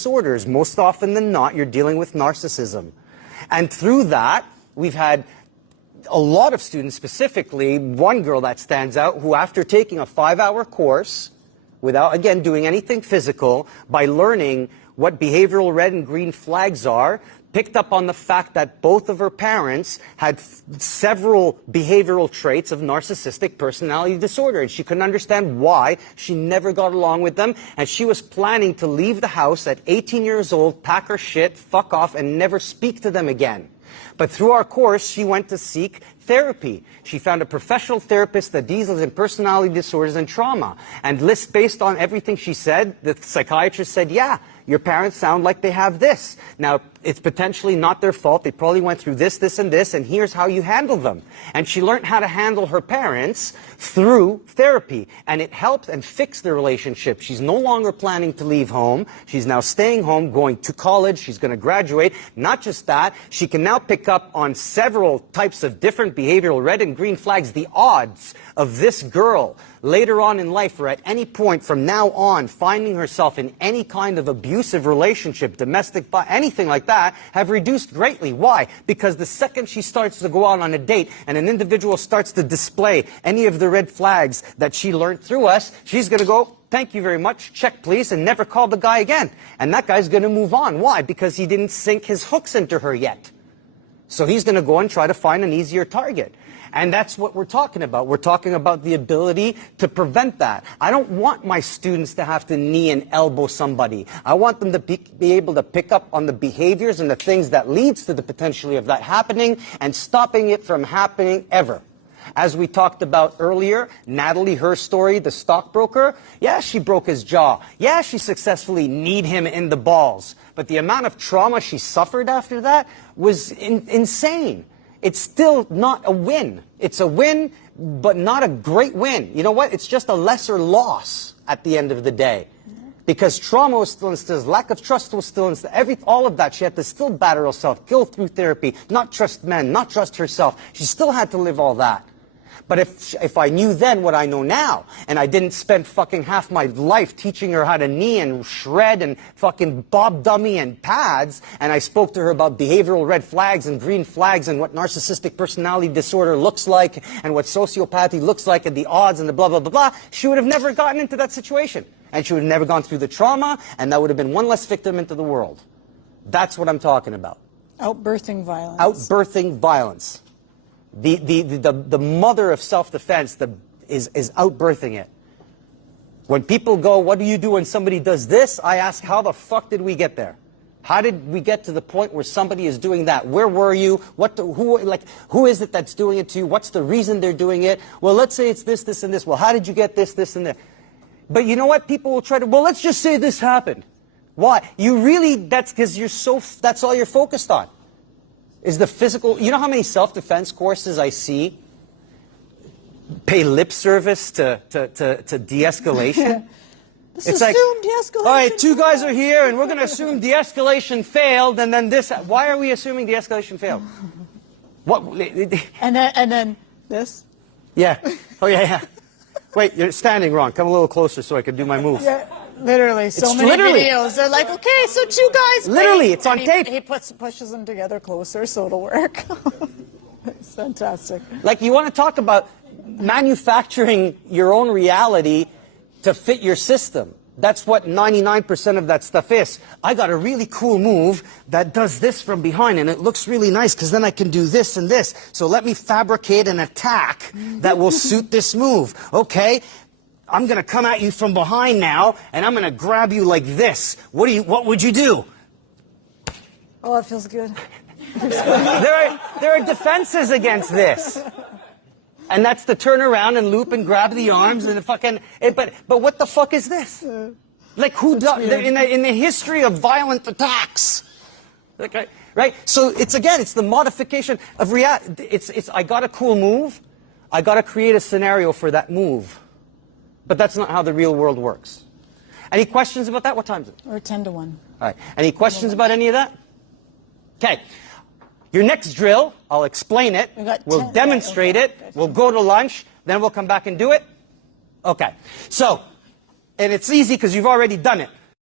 disorders. Most often than not, you're dealing with narcissism. And through that, we've had a lot of students, specifically one girl that stands out, who after taking a 5-hour course, without, again, doing anything physical, by learning what behavioral red and green flags are, picked up on the fact that both of her parents had several behavioral traits of narcissistic personality disorder, and she couldn't understand why. She never got along with them, and she was planning to leave the house at 18 years old, pack her shit, fuck off, and never speak to them again. But through our course, she went to seek therapy. She found a professional therapist that deals in personality disorders and trauma. And based on everything she said, the psychiatrist said, yeah, your parents sound like they have this. Now, it's potentially not their fault. They probably went through this, this, and this, and here's how you handle them. And she learned how to handle her parents through therapy. And it helped and fixed the relationship. She's no longer planning to leave home. She's now staying home, going to college. She's going to graduate. Not just that, she can now pick up on several types of different behavioral red and green flags. The odds of this girl later on in life or at any point from now on finding herself in any kind of abusive relationship, domestic, anything like that, have reduced greatly. Why? Because the second she starts to go out on a date and an individual starts to display any of the red flags that she learned through us, she's going to go, thank you very much, check please, and never call the guy again. And that guy's going to move on. Why? Because he didn't sink his hooks into her yet. So he's going to go and try to find an easier target. And that's what we're talking about. We're talking about the ability to prevent that. I don't want my students to have to knee and elbow somebody. I want them to be able to pick up on the behaviors and the things that leads to the potentially of that happening and stopping it from happening ever. As we talked about earlier, Natalie, her story, the stockbroker, yeah, she broke his jaw. Yeah, she successfully kneed him in the balls. But the amount of trauma she suffered after that was insane. It's still not a win. It's a win, but not a great win. You know what? It's just a lesser loss at the end of the day. Because trauma was still instilled, lack of trust was still instilled, all of that. She had to still batter herself, go through therapy, not trust men, not trust herself. She still had to live all that. But if I knew then what I know now, and I didn't spend fucking half my life teaching her how to knee and shred and fucking bob dummy and pads, and I spoke to her about behavioral red flags and green flags and what narcissistic personality disorder looks like and what sociopathy looks like and the odds and the blah, blah, blah, blah, she would have never gotten into that situation. And she would have never gone through the trauma, and that would have been one less victim into the world. That's what I'm talking about. Outbirthing violence. Outbirthing violence. The mother of self-defense is outbirthing it. When people go, what do you do when somebody does this? I ask, how the fuck did we get there? How did we get to the point where somebody is doing that? Where were you? Who is it that's doing it to you? What's the reason they're doing it? Well, let's say it's this, this, and this. Well, how did you get this, this, and that? But you know what? People will try to, well, let's just say this happened. Why? You really, that's because that's all you're focused on. Is the physical, you know how many self-defense courses I see pay lip service to de-escalation? It's like, de-escalation. All right, two guys are here and we're going to assume de-escalation failed and then this, why are we assuming de-escalation failed? What? And then this? Yeah. Oh, yeah. Wait, you're standing wrong. Come a little closer so I can do my move. Yeah. Literally, so many videos. They're like, okay, so two guys. Literally, it's on tape. He pushes them together closer so it'll work. It's fantastic. Like, you want to talk about manufacturing your own reality to fit your system. That's what 99% of that stuff is. I got a really cool move that does this from behind, and it looks really nice because then I can do this and this. So let me fabricate an attack that will suit this move. Okay? I'm going to come at you from behind now, and I'm going to grab you like this. What would you do? Oh, it feels good. There are defenses against this. And that's the turn around and loop and grab the arms and the fucking... But what the fuck is this? Like, who does... In the history of violent attacks. Okay, right? So, it's the modification of reality. I got a cool move. I got to create a scenario for that move. But that's not how the real world works. Any questions about that? What time is it? Or 10 to 1. All right. Any questions about any of that? Okay. Your next drill, I'll explain it. We'll demonstrate it. We'll go to lunch. Then we'll come back and do it. Okay. So, and it's easy because you've already done it.